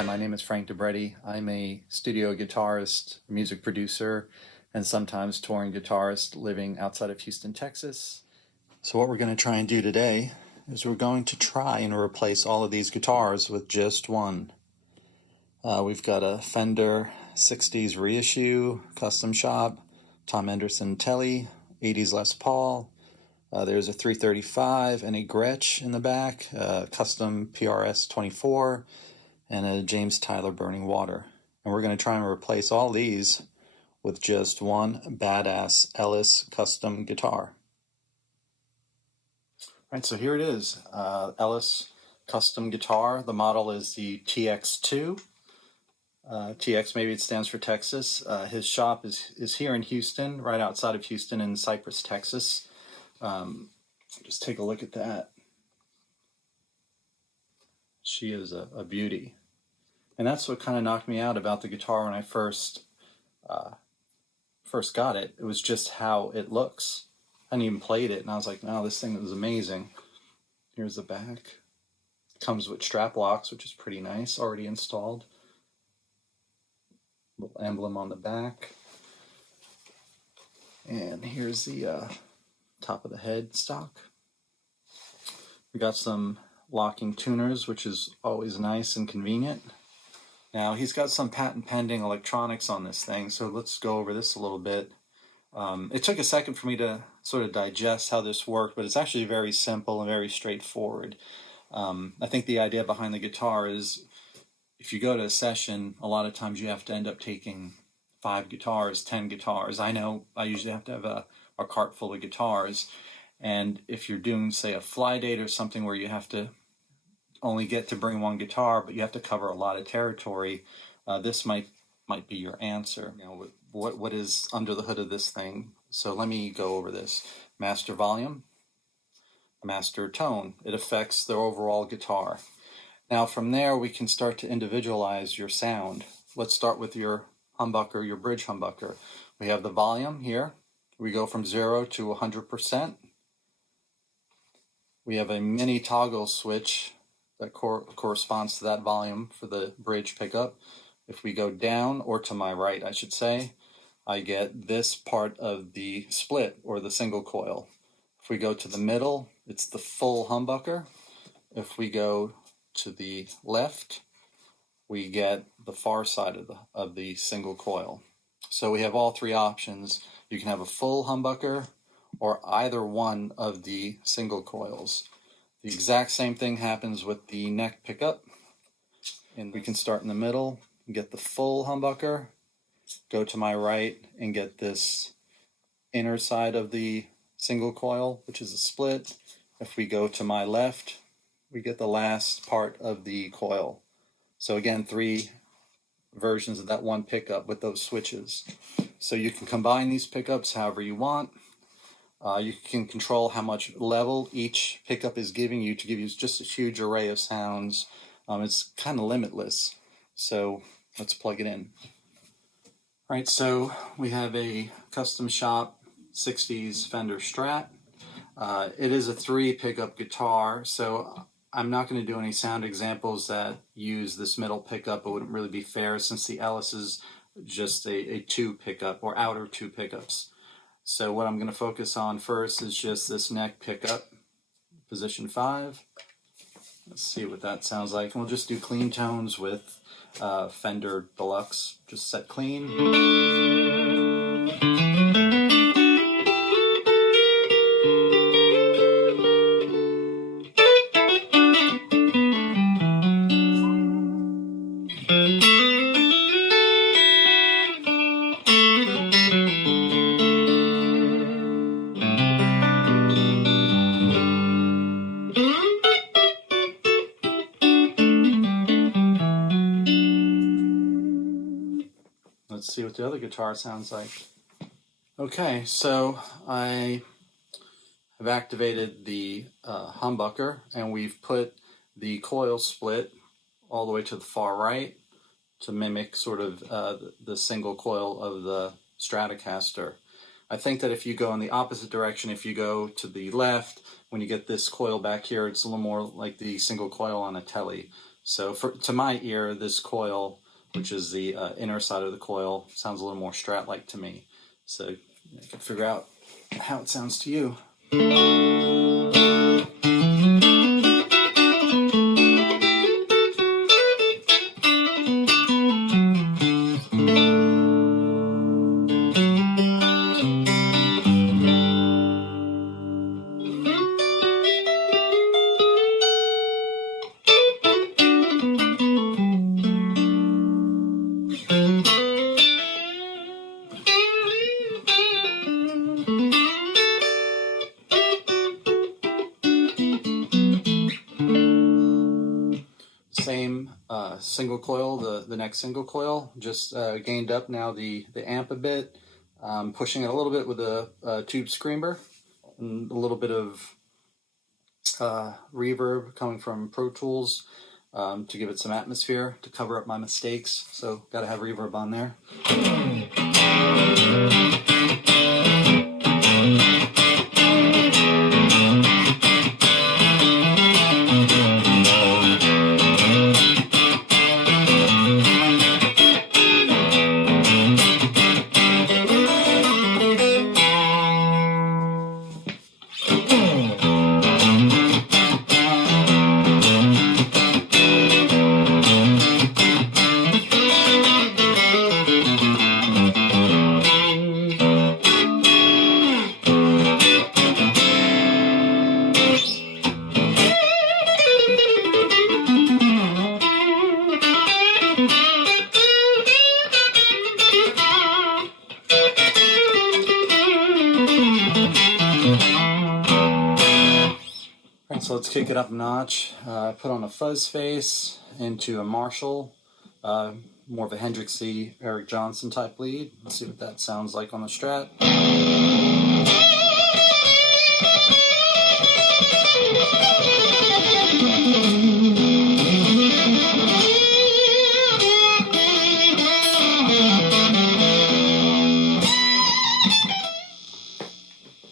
Hi, my name is Frank DeBretti. I'm a studio guitarist, music producer, and sometimes touring guitarist living outside of Houston, Texas. So what we're going to try and do today is we're going to try and replace all of these guitars with just one. We've got a Fender 60s reissue, custom shop, Tom Anderson Telly, 80s Les Paul. There's a 335 and a GRETSCH in the back, custom PRS 24, and a James Tyler Burning Water. And we're going to try and replace all these with just one badass Ellis custom guitar. All right, so here it is, Ellis custom guitar. The model is the TX2. TX, maybe it stands for Texas. His shop is here in Houston, right outside of Houston in Cypress, Texas. Just take a look at that. She is a beauty. And that's what kind of knocked me out about the guitar when I first got it. It was just how it looks. I hadn't even played it, and I was like, no, this thing is amazing. Here's the back. Comes with strap locks, which is pretty nice, already installed. Little emblem on the back. And here's the top of the head stock. We got some locking tuners, which is always nice and convenient. Now, he's got some patent pending electronics on this thing, so let's go over this a little bit. It took a second for me to sort of digest how this worked, but it's actually very simple and very straightforward. I think the idea behind the guitar is if you go to a session, a lot of times you have to end up taking 5 guitars, 10 guitars. I know I usually have to have a cart full of guitars, and if you're doing, say, a fly date or something where you have to only get to bring one guitar, but you have to cover a lot of territory, this might be your answer. You know, what is under the hood of this thing? So let me go over this. Master volume, master tone. It affects the overall guitar. Now from there we can start to individualize your sound. Let's start with your humbucker, your bridge humbucker. We have the volume here. We go from 0 to 100%. We have a mini toggle switch that corresponds to that volume for the bridge pickup. If we go down, or to my right I should say, I get this part of the split, or the single coil. If we go to the middle, it's the full humbucker. If we go to the left, we get the far side of the single coil. So we have all 3 options. You can have a full humbucker or either one of the single coils. The exact same thing happens with the neck pickup. And we can start in the middle and get the full humbucker, go to my right and get this inner side of the single coil, which is a split. If we go to my left, we get the last part of the coil. So again, 3 versions of that one pickup with those switches. So you can combine these pickups however you want. You can control how much level each pickup is giving you to give you just a huge array of sounds. It's kind of limitless. So let's plug it in. All right, so we have a custom shop 60s Fender Strat. It is a 3 pickup guitar, so I'm not going to do any sound examples that use this middle pickup. It wouldn't really be fair since the Ellis is just a 2 pickup or outer 2 pickups. So what I'm going to focus on first is just this neck pickup, position 5. Let's see what that sounds like. And we'll just do clean tones with Fender Deluxe, just set clean. Let's see what the other guitar sounds like. Okay, so I have activated the humbucker, and we've put the coil split all the way to the far right to mimic sort of the single coil of the Stratocaster. I think that if you go in the opposite direction, if you go to the left, when you get this coil back here, it's a little more like the single coil on a Telly. So to my ear, this coil, which is the inner side of the coil, sounds a little more Strat-like to me. So you can figure out how it sounds to you. Same single coil, the next single coil, just gained up now the amp a bit, pushing it a little bit with a tube screamer, and a little bit of reverb coming from Pro Tools to give it some atmosphere, to cover up my mistakes, so gotta have reverb on there. So let's kick it up a notch. Put on a fuzz face into a Marshall, more of a Hendrixy, Eric Johnson type lead. Let's see what that sounds like on the Strat.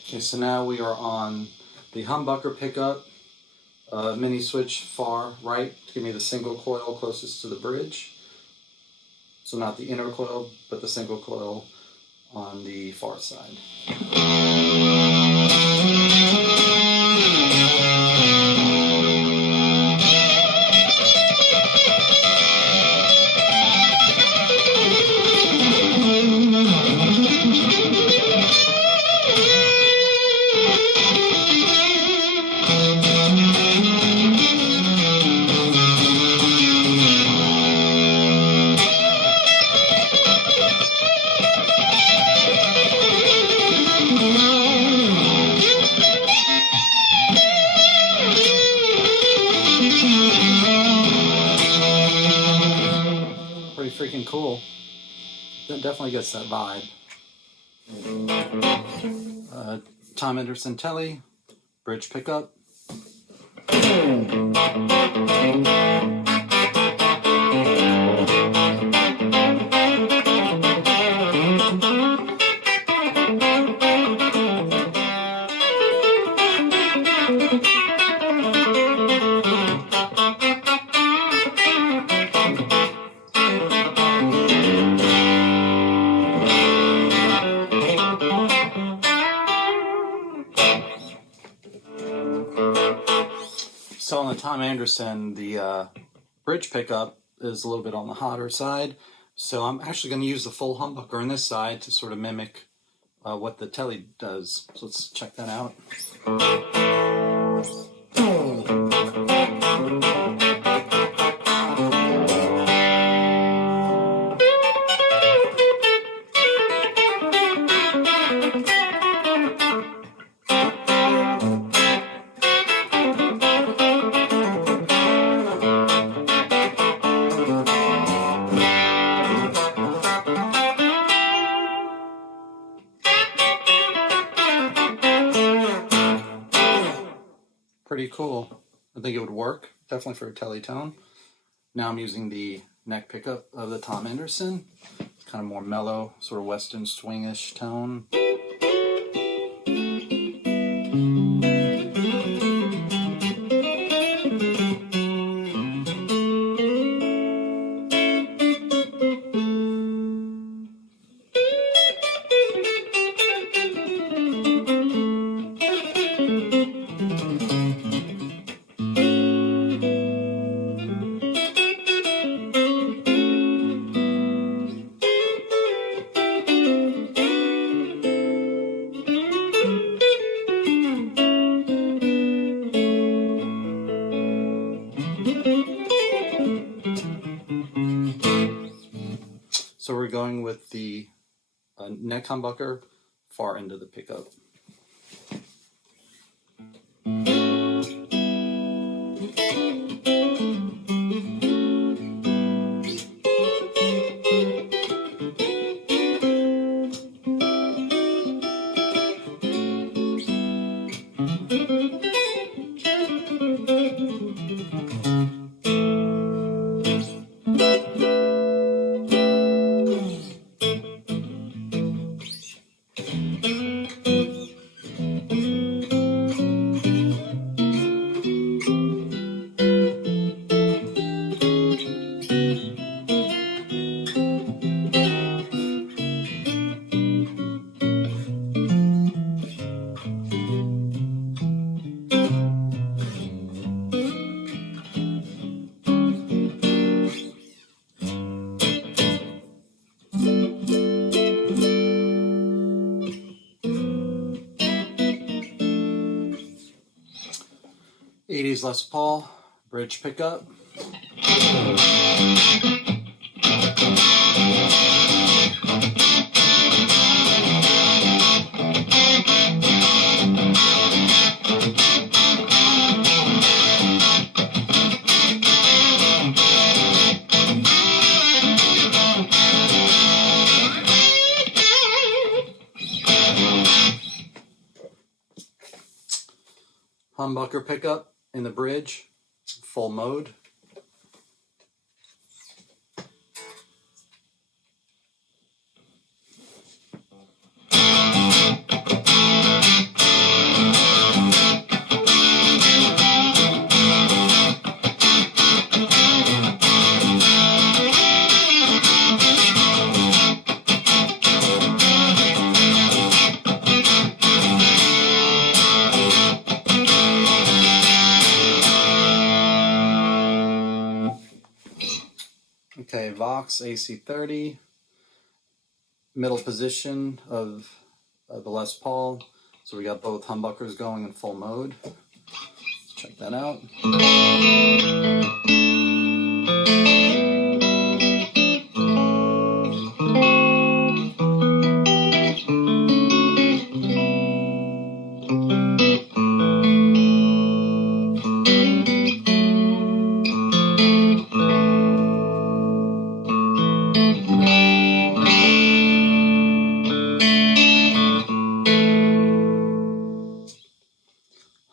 Okay, so now we are on the humbucker pickup. Mini switch far right to give me the single coil closest to the bridge. So not the inner coil, but the single coil on the far side. Pretty freaking cool. That definitely gets that vibe. Tom Anderson Telly, bridge pickup. So on the Tom Anderson, the bridge pickup is a little bit on the hotter side. So I'm actually going to use the full humbucker on this side to sort of mimic what the Telly does. So let's check that out. Pretty cool. I think it would work, definitely for a Telly tone. Now I'm using the neck pickup of the Tom Anderson, kind of more mellow, sort of western swingish tone. neck humbucker far into the pickup. '80s Les Paul bridge pickup. Humbucker pickup in the bridge, full mode. Okay, Vox AC30, middle position of the Les Paul. So we got both humbuckers going in full mode. Check that out.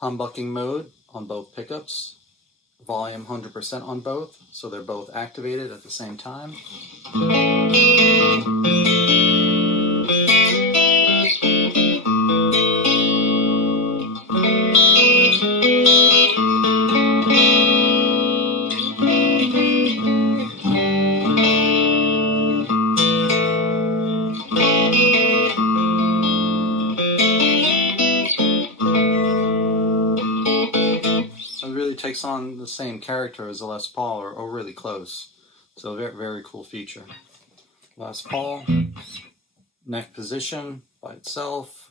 Humbucking mode on both pickups, volume 100% on both, so they're both activated at the same time. Takes on the same character as the Les Paul, or really close. So very, very cool feature. Les Paul, neck position by itself,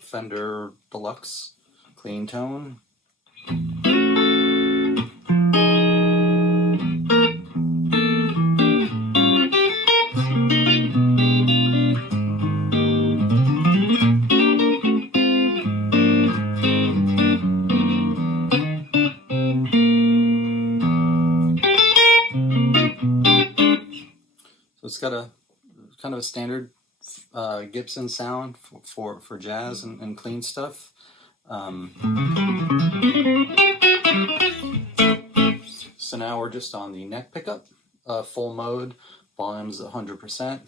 Fender Deluxe, clean tone. It's got a kind of a standard Gibson sound for jazz and clean stuff. So now we're just on the neck pickup, full mode, volume's 100%,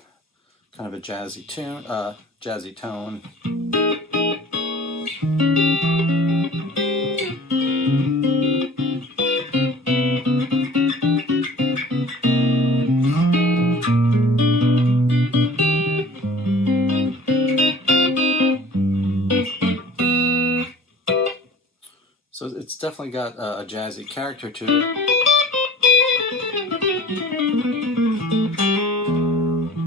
kind of a jazzy tune, jazzy tone. So it's definitely got a jazzy character to it.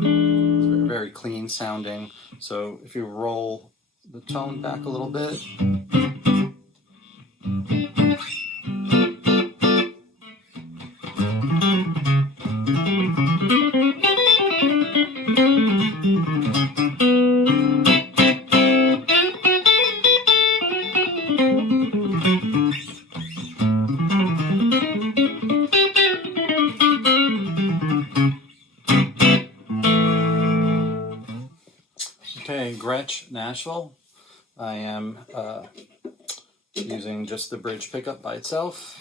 It's very clean sounding. So if you roll the tone back a little bit. Okay, GRETSCH Nashville. I am using just the bridge pickup by itself.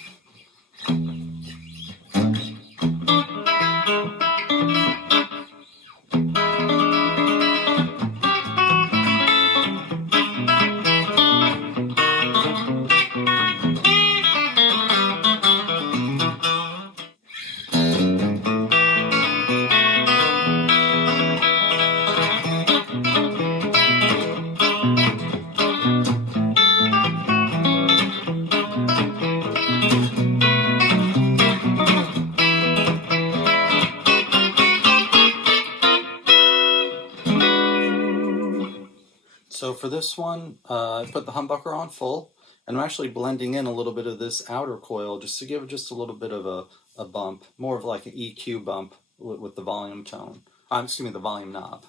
So for this one, I put the humbucker on full, and I'm actually blending in a little bit of this outer coil just to give it just a little bit of a bump, more of like an EQ bump with the volume tone. Excuse me, the volume knob.